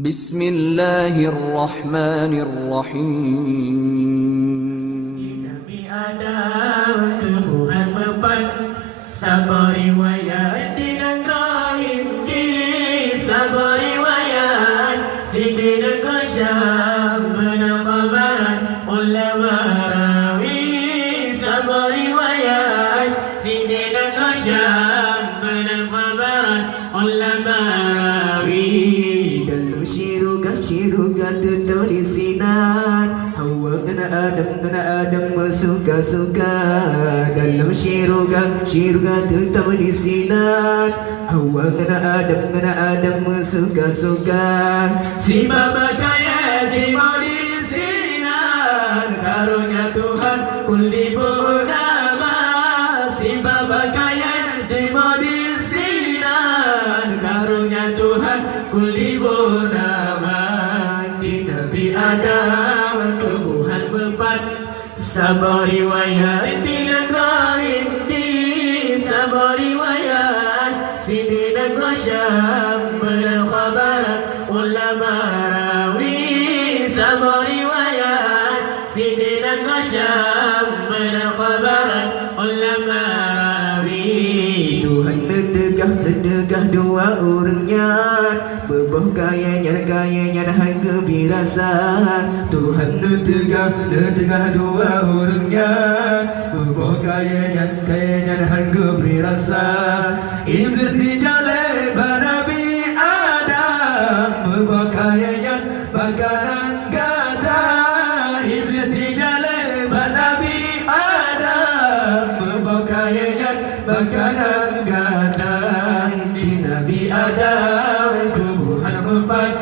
Bismillahirrahmanirrahim. Nabi Adam Tuhan mempan sabar riwayat di Ibrahim di sabar riwayat Sidi negeri Syam menang kabaran ulama rawi sabar riwayat Sidi negeri Syam menang kabaran ulama rawi dalam syiruga tertulis sinar Hawa kena Adam suka-suka dalam syiruga tertulis sinar Hawa kena Adam suka-suka si baba kaya di sinar karunia Tuhan kulli purnama si baba kaya di sinar karunia Tuhan kulli purnama di Nabi Adam Tuhan mempan sabar riwayat di Ibrahim di sabar riwayat Sidi negeri Syam menang kabaran ulama rawi sabar riwayat Sidi negeri Syam menang kabaran ulama rawi Tuhan tegah dua orangnya Bebah kayanya hingga birasa Tuhan tegah dua orangnya Bebah kayanya hingga birasa Iblis dijale Nabi Adam Bebah kayanya bakaran gata Iblis dijale Nabi Adam Bebah kayanya bakaran gata Di Nabi Adam kubuhan mempan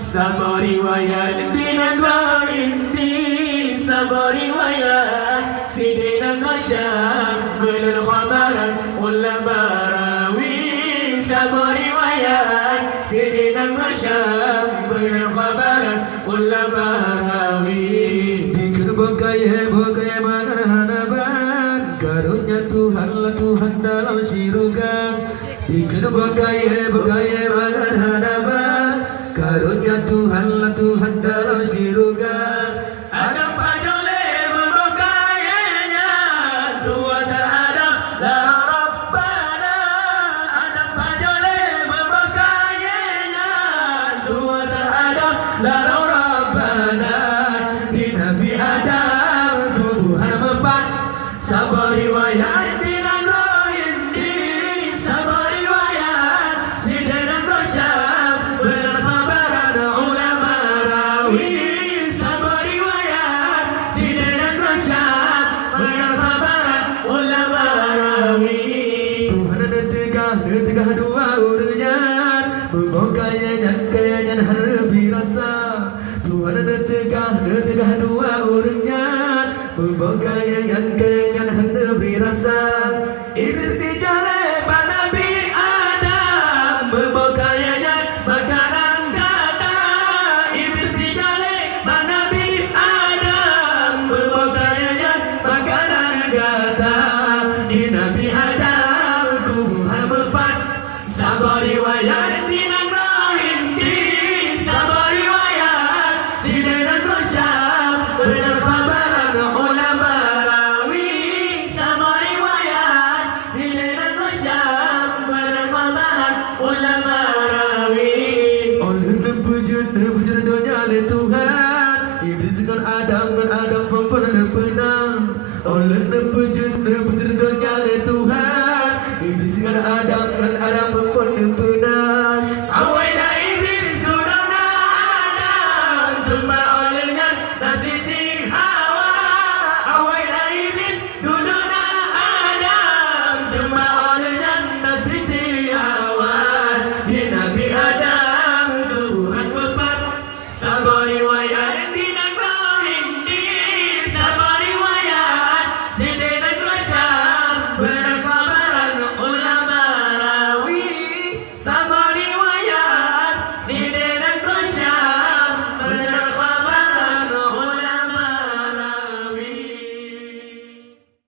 sabar riwayat di Ibrahim di sabar riwayat Sidi negeri Syam menang kabaran ulama rawi sabar riwayat Sidi negeri Syam menang kabaran ulama rawi dikir bakaya manhanaban karunia Tuhan dalam syiruga dikir bakaya manhanaban karunia Tuhan dalam syiruga Adam pajole berbakayanya Tua terhadap la Rabbana Adam pajole berbakayanya Tua terhadap la Rabbana di Nabi Adam Tuhan mempan sabar riwayat di Ibrahim di sabar riwayat Sidi negeri Syam benar kabaran ulama rawi sabar riwayat Sidi negeri Syam benar kabaran ulama rawi Tuhan ada tegah dua urnya kayanya harbi rasa Tuhan ada tegah dua urnya kayanya harbi rasa Iblis dijale Nabi Adam kayanya bakaran gata Iblis dijale Nabi Adam kayanya bakaran gata di Nabi Adam Tuhan mempan sabar riwayat di Ibrahim di sabar riwayat Sidi negeri Syam benar kabaran ulama rawi sabar riwayat Sidi negeri Syam benar kabaran ulama rawi oleh nepujud dunia le Tuhan Iblis dengan Adam pernah oleh nepujud dunia le Tuhan Iblis dengan Adam